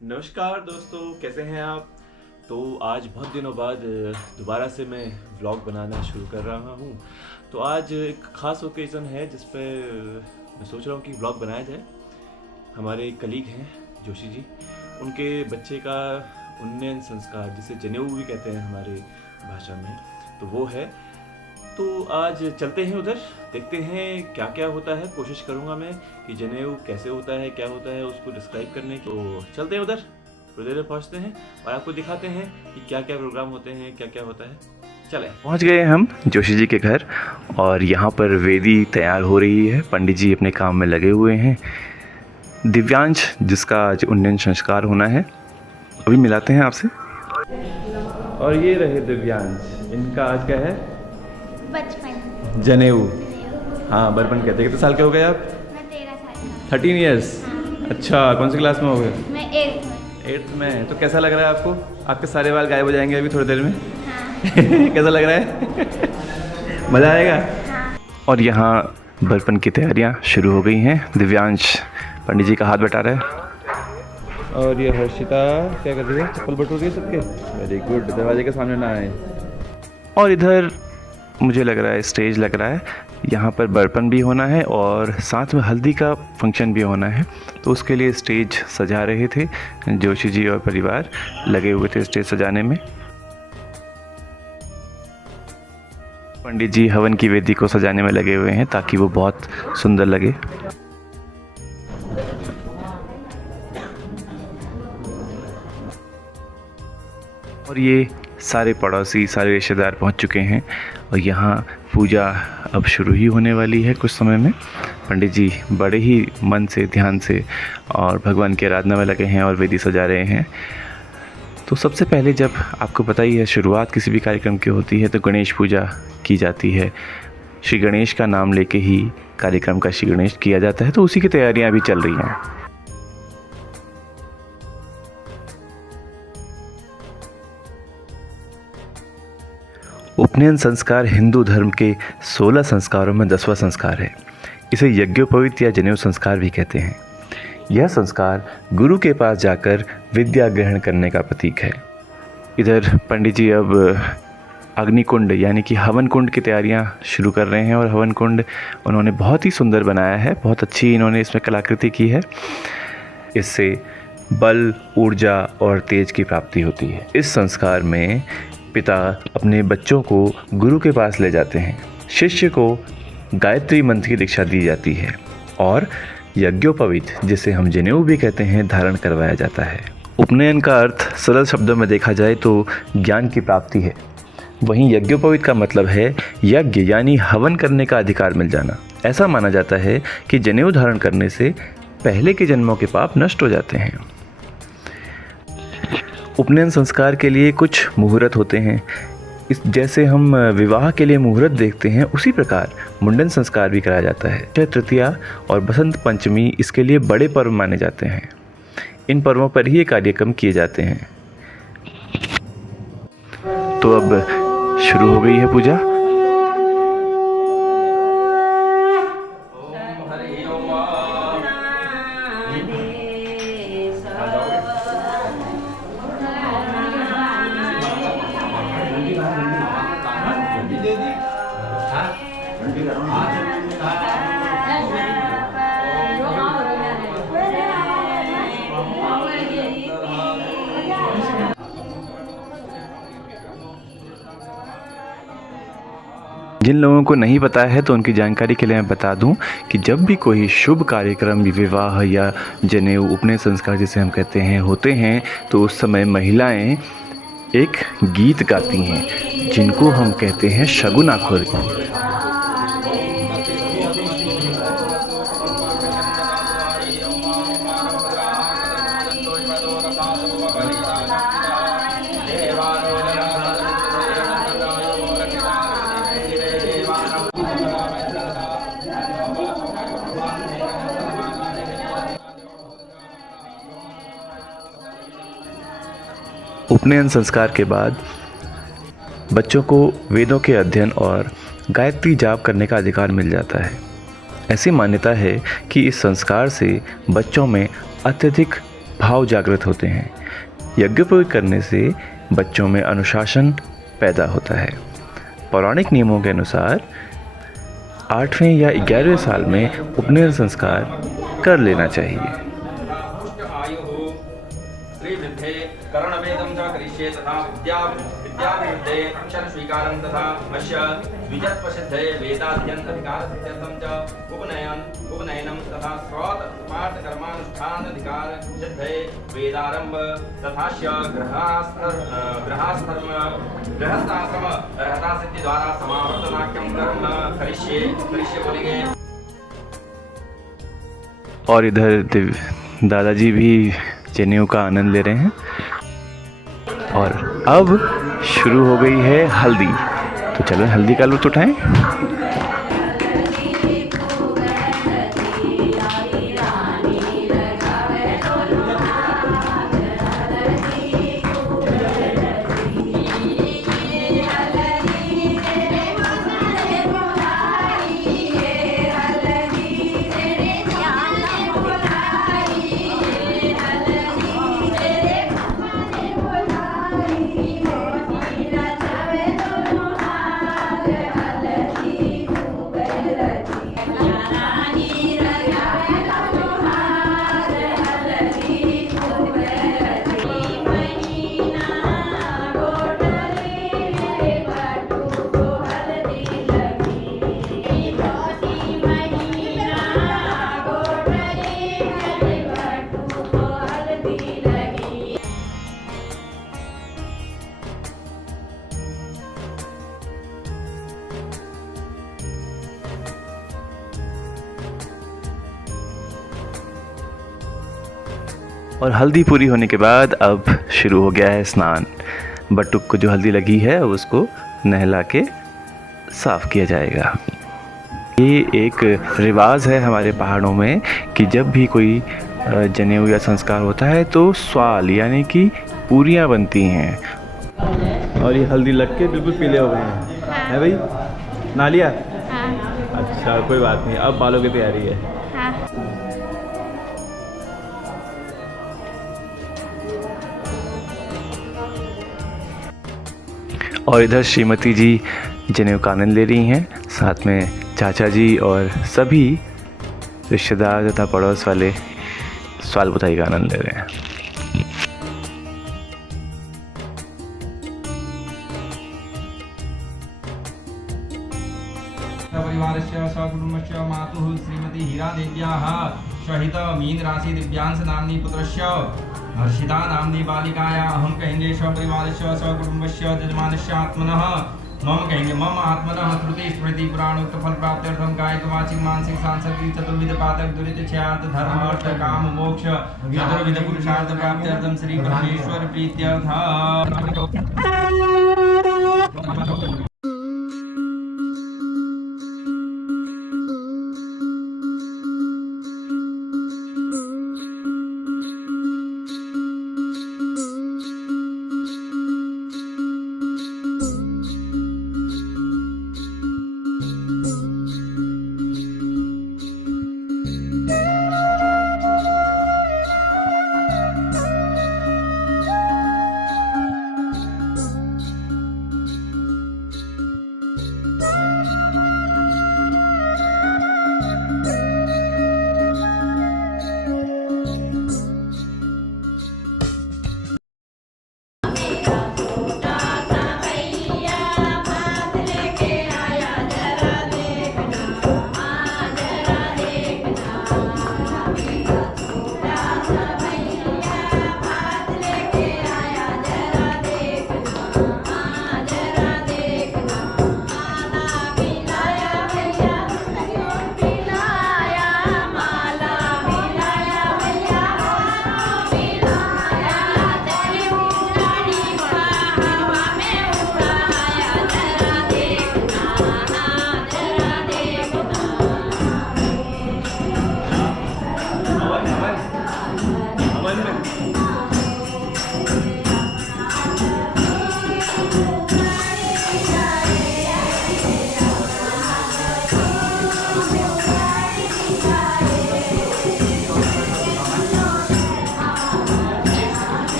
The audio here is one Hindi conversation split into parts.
नमस्कार दोस्तों, कैसे हैं आप। तो आज बहुत दिनों बाद दोबारा से मैं व्लॉग बनाना शुरू कर रहा हूँ। तो आज एक ख़ास ओकेज़न है जिस पे मैं सोच रहा हूँ कि व्लॉग बनाया जाए। हमारे कलीग हैं जोशी जी, उनके बच्चे का उन्नयन संस्कार, जिसे जनेऊ भी कहते हैं हमारे भाषा में, तो वो है। तो आज चलते हैं उधर, देखते हैं क्या क्या होता है। कोशिश करूंगा मैं कि जनेऊ कैसे होता है, क्या होता है, उसको डिस्क्राइब करने की। तो चलते हैं उधर, थोड़ी देर में पहुँचते हैं और आपको दिखाते हैं कि क्या क्या प्रोग्राम होते हैं, क्या क्या होता है। चलें। पहुंच गए हम जोशी जी के घर और यहाँ पर वेदी तैयार हो रही है। पंडित जी अपने काम में लगे हुए हैं। दिव्यांश, जिसका आज उन्नयन संस्कार होना है, अभी मिलाते हैं आपसे। और ये रहे दिव्यांश, इनका आज क्या है? बचपन। जनेऊ। हाँ, बचपन कहते हैं। कितने साल के हो गए आप? मैं 13 साल का। 13 ईयर्स। अच्छा, कौन सी क्लास में हो गए? मैं 8th में। 8th में। तो कैसा लग रहा है आपको? आपके सारे बाल गायब हो जाएंगे अभी थोड़ी देर में। हाँ। कैसा लग रहा है? मज़ा आएगा? हाँ। और यहाँ बर्पण की तैयारियाँ शुरू हो गई हैं। दिव्यांश पंडित जी का हाथ बटा रहा है। और ये हर्षिता क्या कर रही है? चप्पल बटोर रही है सबके। वेरी गुड, दरवाजे के सामने ना आए। और इधर मुझे लग रहा है स्टेज लग रहा है। यहाँ पर बर्पण भी होना है और साथ में हल्दी का फंक्शन भी होना है। तो उसके लिए स्टेज सजा रहे थे जोशी जी और परिवार, लगे हुए थे स्टेज सजाने में। पंडित जी हवन की वेदी को सजाने में लगे हुए हैं ताकि वो बहुत सुंदर लगे। और ये सारे पड़ोसी, सारे रिश्तेदार पहुंच चुके हैं और यहाँ पूजा अब शुरू ही होने वाली है कुछ समय में। पंडित जी बड़े ही मन से, ध्यान से और भगवान की आराधना में लगे हैं और वेदी सजा रहे हैं। तो सबसे पहले, जब आपको पता ही है शुरुआत किसी भी कार्यक्रम की होती है तो गणेश पूजा की जाती है। श्री गणेश का नाम लेके ही कार्यक्रम का श्री गणेश किया जाता है। तो उसी की तैयारियां अभी चल रही हैं। उपनयन संस्कार हिंदू धर्म के 16 संस्कारों में 10वां संस्कार है। इसे यज्ञोपवीत या जनेऊ संस्कार भी कहते हैं। यह संस्कार गुरु के पास जाकर विद्या ग्रहण करने का प्रतीक है। इधर पंडित जी अब अग्निकुंड यानी कि हवन कुंड की तैयारियां शुरू कर रहे हैं और हवन कुंड उन्होंने बहुत ही सुंदर बनाया है। बहुत अच्छी इन्होंने इसमें कलाकृति की है। इससे बल, ऊर्जा और तेज की प्राप्ति होती है। इस संस्कार में पिता अपने बच्चों को गुरु के पास ले जाते हैं। शिष्य को गायत्री मंत्र की दीक्षा दी जाती है और यज्ञोपवीत, जिसे हम जनेऊ भी कहते हैं, धारण करवाया जाता है। उपनयन का अर्थ सरल शब्दों में देखा जाए तो ज्ञान की प्राप्ति है। वहीं यज्ञोपवीत का मतलब है यज्ञ यानी हवन करने का अधिकार मिल जाना। ऐसा माना जाता है कि जनेऊ धारण करने से पहले के जन्मों के पाप नष्ट हो जाते हैं। उपनयन संस्कार के लिए कुछ मुहूर्त होते हैं। जैसे हम विवाह के लिए मुहूर्त देखते हैं, उसी प्रकार मुंडन संस्कार भी कराया जाता है। अक्षय तृतीया और बसंत पंचमी इसके लिए बड़े पर्व माने जाते हैं। इन पर्वों पर ही ये कार्यक्रम किए जाते हैं। तो अब शुरू हो गई है पूजा। जिन लोगों को नहीं पता है तो उनकी जानकारी के लिए मैं बता दूं कि जब भी कोई शुभ कार्यक्रम, विवाह या जनेऊ, उपनयन संस्कार जिसे हम कहते हैं, होते हैं तो उस समय महिलाएं एक गीत गाती हैं जिनको हम कहते हैं शगुनाखुर। उपनयन संस्कार के बाद बच्चों को वेदों के अध्ययन और गायत्री जाप करने का अधिकार मिल जाता है। ऐसी मान्यता है कि इस संस्कार से बच्चों में अत्यधिक भाव जागृत होते हैं। यज्ञोपवीत करने से बच्चों में अनुशासन पैदा होता है। पौराणिक नियमों के अनुसार 8वें या 11वें साल में उपनयन संस्कार कर लेना चाहिए। श्रीवृद्धे कर्णवेदं च करिष्ये तथा विद्याभिवृद्धे अक्षर स्वीकारं तथा अस्य द्विजत्वसिद्धे वेदाध्ययन अधिकारसिद्ध्यर्थं च उपनयनं तथा श्रौत पाठ कर्मानुष्ठान अधिकार सिद्धे वेदारंभ तथा गृहस्थाश्रम रहता सिद्धि द्वारा समावर्तनाख्यं कर्म करिष्ये बोलेंगे। और इधर दादाजी भी जनेऊ का आनंद ले रहे हैं। और अब शुरू हो गई है हल्दी, तो चलो हल्दी का लुत्फ उठाएं। और हल्दी पूरी होने के बाद अब शुरू हो गया है स्नान। बटुक को जो हल्दी लगी है अब उसको नहला के साफ़ किया जाएगा। ये एक रिवाज है हमारे पहाड़ों में कि जब भी कोई जनेऊ या संस्कार होता है तो स्वाल यानी कि पूरियाँ बनती हैं। और ये हल्दी लग के बिल्कुल पीले हो गए हैं, हाँ। है भाई? नहा लिया? हाँ अच्छा कोई बात नहीं, अब बालों की तैयारी है। हाँ। और इधर श्रीमती जी जनेऊ का आनंद ले रही हैं, साथ में चाचा जी और सभी रिश्तेदार तथा पड़ोस वाले स्वाल बुताई का आनंद ले रहे हैं। परिवारस्य सकुटुम्बस्य मातुः श्रीमती हीरादेव्याः सहित मीन राशि दिव्यांश नाम्नी पुत्रस्य हर्षिता नाम्नी बालिकायाः अहं कहेंगे सपरिवारस्य सकुटुम्बस्य जजमानस्य आत्मनः मम कहेंगे मम आत्मनः श्रुति स्मृति पुराणोक्त फल प्राप्त्यर्थं कायिक वाचिक मानसिक सांसारिक चतुर्विध पातक दुरित क्षयार्थ धर्म अर्थ काम मोक्ष चतुर्विध पुरुषार्थ प्राप्त्यर्थं श्री परमेश्वर प्रीत्यर्थं।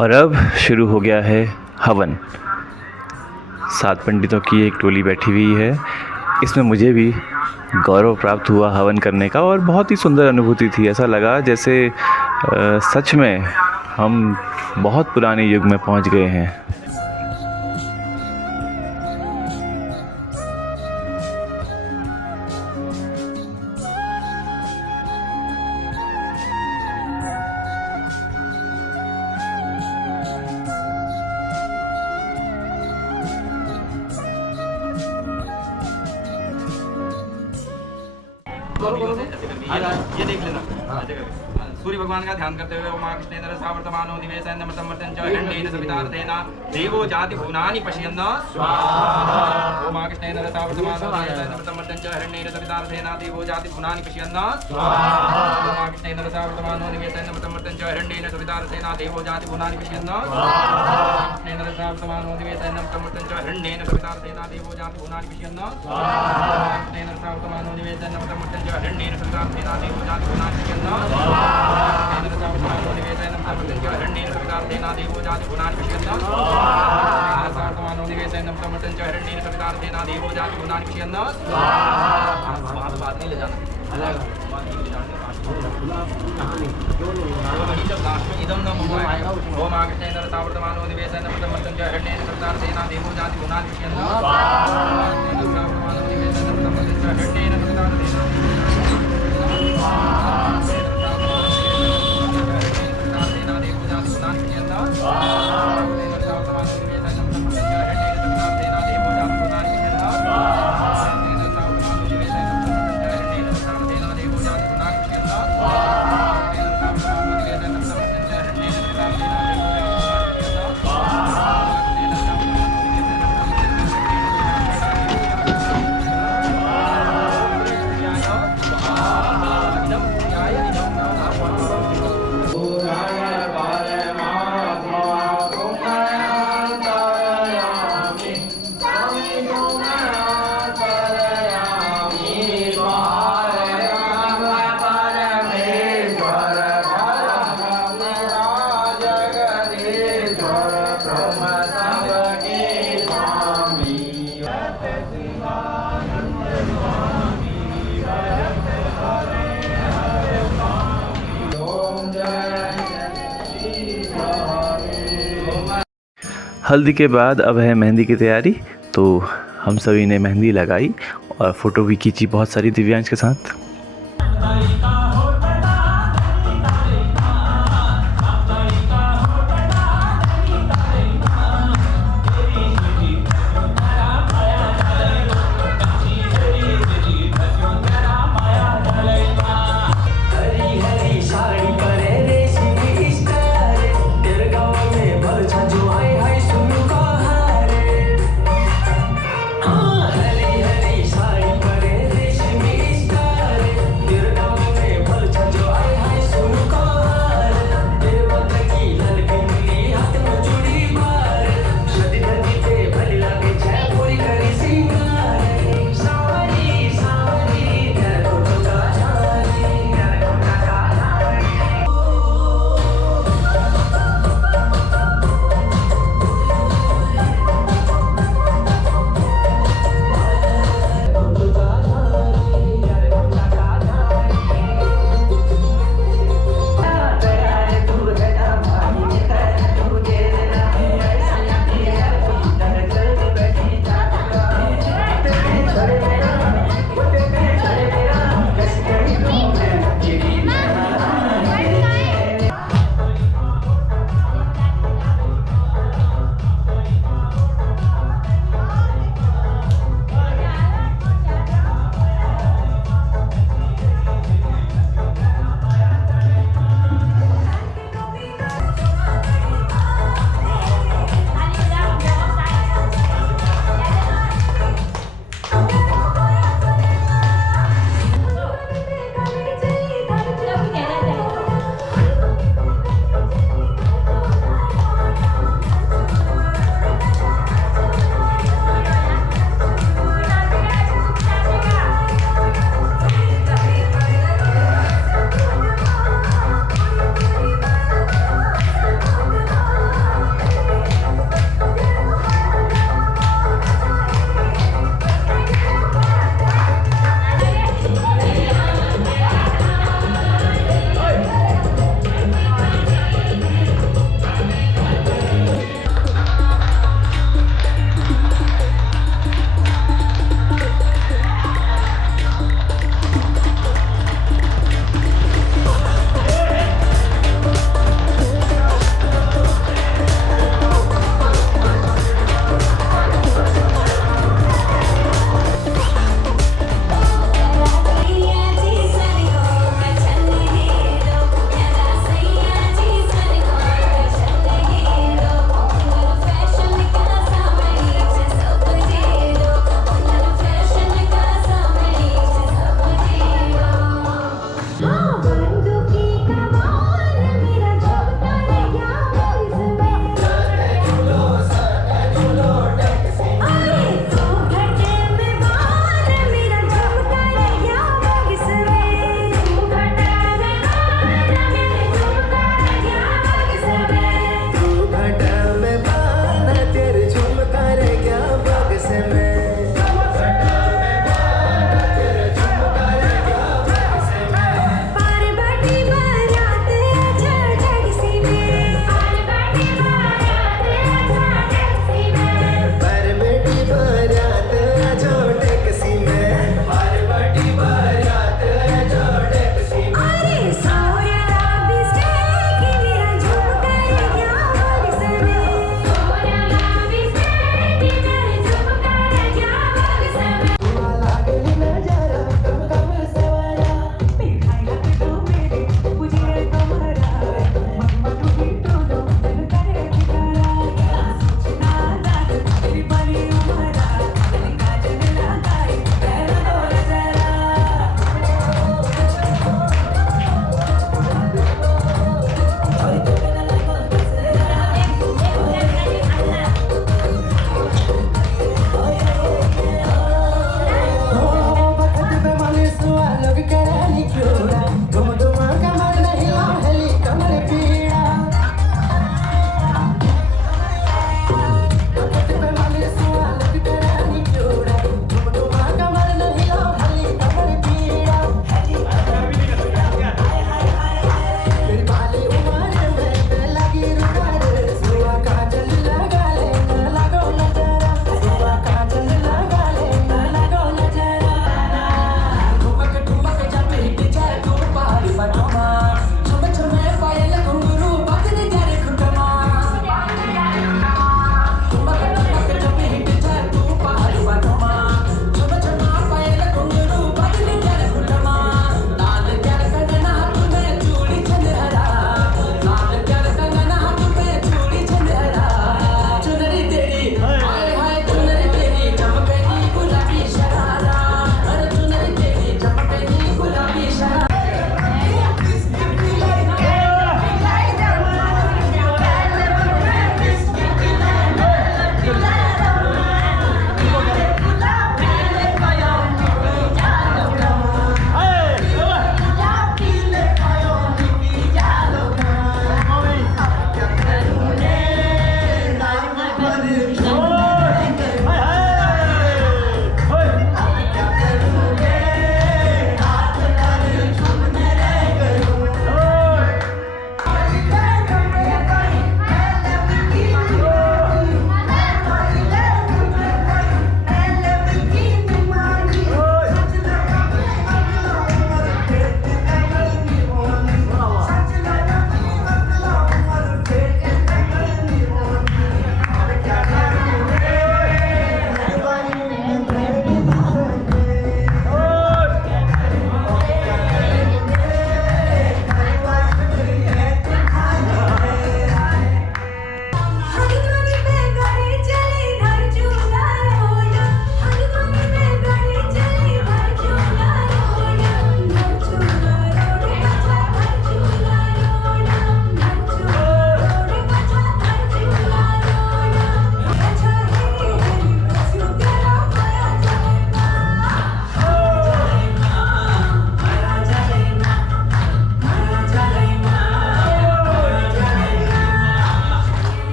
और अब शुरू हो गया है हवन। 7 पंडितों की एक टोली बैठी हुई है। इसमें मुझे भी गौरव प्राप्त हुआ हवन करने का और बहुत ही सुंदर अनुभूति थी। ऐसा लगा जैसे सच में हम बहुत पुराने युग में पहुंच गए हैं। ये देख लेना। सूर्य भगवान का ध्यान करते हुए ओम कृष्णेन्द्र सावर्तमानो दिवेशेन्द्रमृतं मर्त्यं च हिरण्येन सवितार्थेन देवो जाति भुवनानि पश्यन् स्वाहा। ओम कृष्णेन्द्र सावर्तमानो दिवेशेन्द्रमृतं मर्त्यं च हिरण्येन सवितार्थेन देवो जाति भुवनानि पश्यन् स्वाहा। ओम कृष्णेन्द्र सावर्तमानो दिवेशेन्द्रमृतं मर्त्यं च हिरण्येन सवितार्थेन देवो जाति भुवनानि पश्यन् स्वाहा। कृष्णेन्द्र सावर्तमानो दिवेशेन्द्रमृतं मर्त्यं च हिरण्येन सवितार्थेन देवो जाति भुवनानि पश्यन् स्वाहा। कृष्णेन्द्र सावर्तमानो दिवेशेन्द्रमृतं मर्त्यं च हिरण्येन सवितार्थेन देवो जाति भुवनानि पश्यन् स्वाहा। कृष्णेन्द्र सावर्तमानो दिवेशेन्द्रमृतं च हिरण्येन सवितार्थेन देवो जाति भुवनानि पश्यन् स्वाहा। कृष्णेन्द्र सावर्तमानो दिवेशेन्द्रमृतं च हिरण्येन सवितार्थेन देवो जाति भुवनानि पश्यन् स्वाहा। बात नहीं ले जाना इदं न मम ओम कृष्णेन्द्र सावर्तमानो दिवेशेन्द्रमृतं मर्त्यं च हिरण्येन सवितार्थेन देवो जाति भुवनानि पश्यन् स्वाहा। कृष्णेन्द्र सावर्तमानो दिवेशेन्द्रमृतं मर्त्यं च हिरण्येन सवितार्थेन हल्दी के बाद अब है मेहंदी की तैयारी। तो हम सभी ने मेहंदी लगाई और फ़ोटो भी खींची बहुत सारी दिव्यांश के साथ।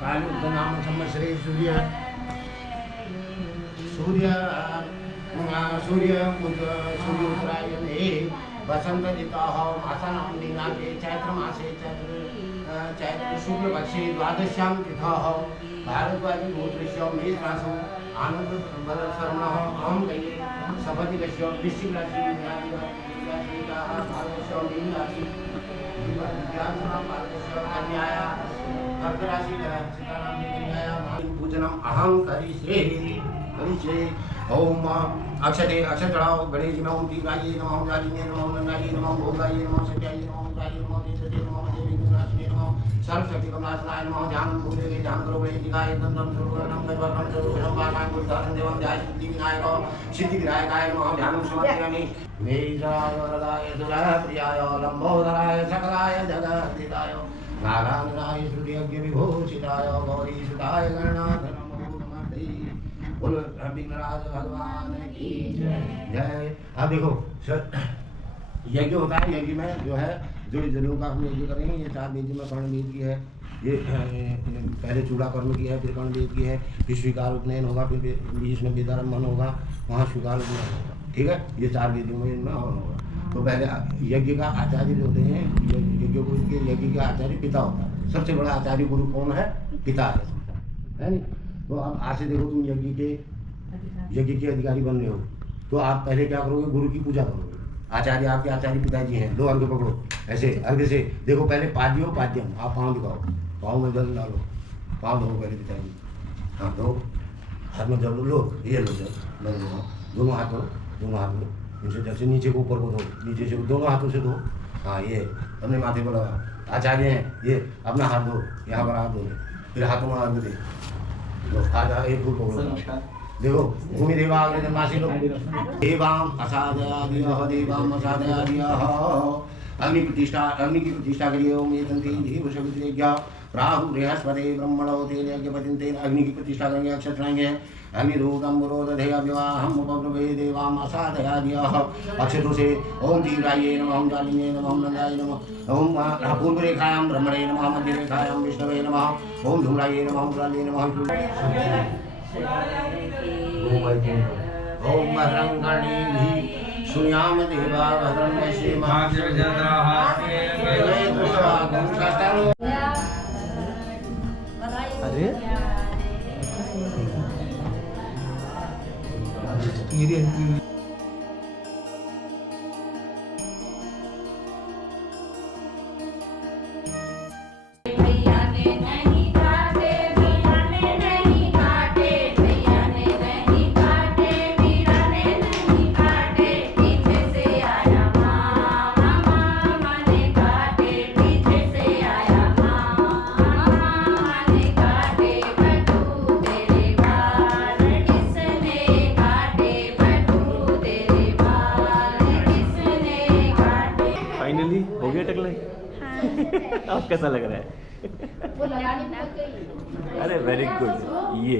कालुद्धनाम संवत्सरे सूर्योत्तरायणे वसंत ऋतः मासानां दिनाङ्के चैत्रमासे चैत्र शुक्लपक्षे द्वादश्यां तिथः भारद्वाजगोत्रस्य मेषराशौ आनन्दशर्मणः अहं गये सपतिकस्य वृश्चिकराशि भारतस्य मीनराशि कन्याया कर्कराशि पूजनम् अहं करिष्ये ओम अक्षते अक्षर चढ़ाओ गणेश नमः दीपाय नमः जालिने नमः नंदाय नमः भोगाय नमः सत्याय नमः काय नमः तेजते नमः देवी गुणाश्री नमः सर्वशक्ति कमलासनाय नमः ध्यानं भूदेवे ध्यान करो गणेश दिखाय दंदम सुरवरनम गजवरनम सर्वसंपादान गुरुदानं देवं ध्याय सिद्धि विनायक सिद्धि विनायकाय नमः ध्यानं समर्पयामि वेदाय वरदाय दुराप्रियाय लंबोदराय सकलाय जगद्दिताय नारायणाय सूर्यज्ञ विभूषिताय गौरीसुताय गणनाथ बोलो विघ्नराज भगवान की जय। अब देखो सर यज्ञ होता है, यज्ञ में जो है जो जनों का हम यज्ञ करेंगे, ये 4 वेद में कर्ण वेद की है, ये पहले चूड़ा कर्म की है, फिर कर्ण वेद की है, फिर स्वीकार उपनयन होगा, फिर बीच में वेदारंभन होगा, वहाँ स्वीकार उपनयन होगा। ठीक है, ये 4 वेदों में इनमें हवन होगा। तो पहले यज्ञ का आचार्य जो होते हैं, यज्ञ का आचार्य पिता होता है। सबसे बड़ा आचार्य गुरु कौन है? पिता है नहीं। तो अब आज से देखो तुम यज्ञ के अधिकारी बन रहे हो, तो आप पहले क्या करोगे? गुरु की पूजा करोगे। आचार्य आपके आचार्य पिताजी हैं, 2 अर्घ पकड़ो ऐसे अर्घ से। देखो पहले पाद्यो पाद्यम, आप पाँव दिखाओ, पाँव में जल डालो, पाँव धो पहले पिताजी, हाँ दो हाथ में जल लो, ये लो जल दोनों हाथ लो, इनसे जल से नीचे को ऊपर को धो, नीचे से दोनों हाथों से धो। हाँ ये अपने माथे पर लगा, आचार्य हैं ये, अपना हाथ धो, यहाँ पर हाथ धो, फिर हाथों में अर्घ दे। आज एक फूल पकड़ो, देखो भूमि देवाग्र जन्मासी लोग देवाम असादयादियः देवाम असादयादियः अग्नि की प्रतिष्ठा करिए। ओम एतन्ति देव सवितरेज्ञ प्राहु बृहस्पति ब्रह्मणो तेन यज्ञपतिं तेन अग्नि की प्रतिष्ठा करेंगे, अक्षर चढ़ाएंगे। अग्निरूपं मुरोदधेय विवाहं उपब्रवे देवाम असादयादियः अक्षरों से ओम तीव्राय नमः, ओम जालिने नमः, ओम नंदाय नमः, ओम पूर्व रेखायां ब्रह्मणे नमः, मध्य रेखायां विष्णवे नमः, ओम धूम्राय नमः, ओम ज्वाले नमः, ओम भद्रं कर्णेभिः शृणुयाम देवा भद्रं पश्येमाः। अरे फाइनली हो गया टकले। अब कैसा लग रहा है? अरे वेरी गुड। ये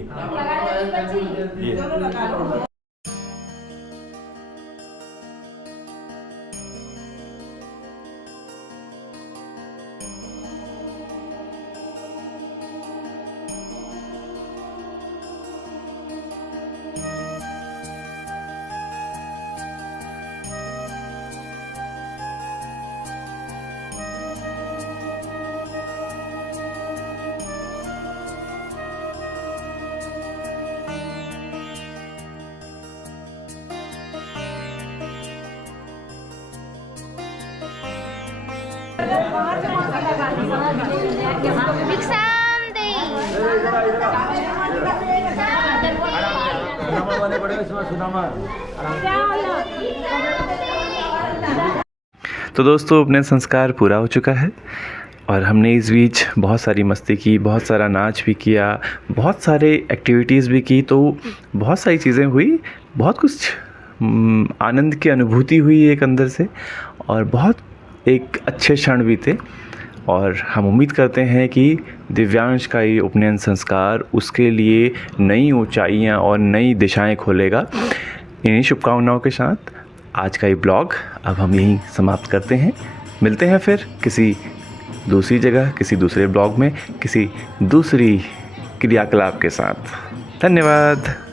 तो दोस्तों अपने संस्कार पूरा हो चुका है और हमने इस बीच बहुत सारी मस्ती की, बहुत सारा नाच भी किया, बहुत सारे एक्टिविटीज़ भी की, तो बहुत सारी चीज़ें हुई, बहुत कुछ आनंद की अनुभूति हुई एक अंदर से और बहुत एक अच्छे क्षण बीते। और हम उम्मीद करते हैं कि दिव्यांश का ये उपनयन संस्कार उसके लिए नई ऊंचाइयां और नई दिशाएं खोलेगा। इन्हीं शुभकामनाओं के साथ आज का ये ब्लॉग अब हम यहीं समाप्त करते हैं। मिलते हैं फिर किसी दूसरी जगह किसी दूसरे ब्लॉग में किसी दूसरी क्रियाकलाप के साथ। धन्यवाद।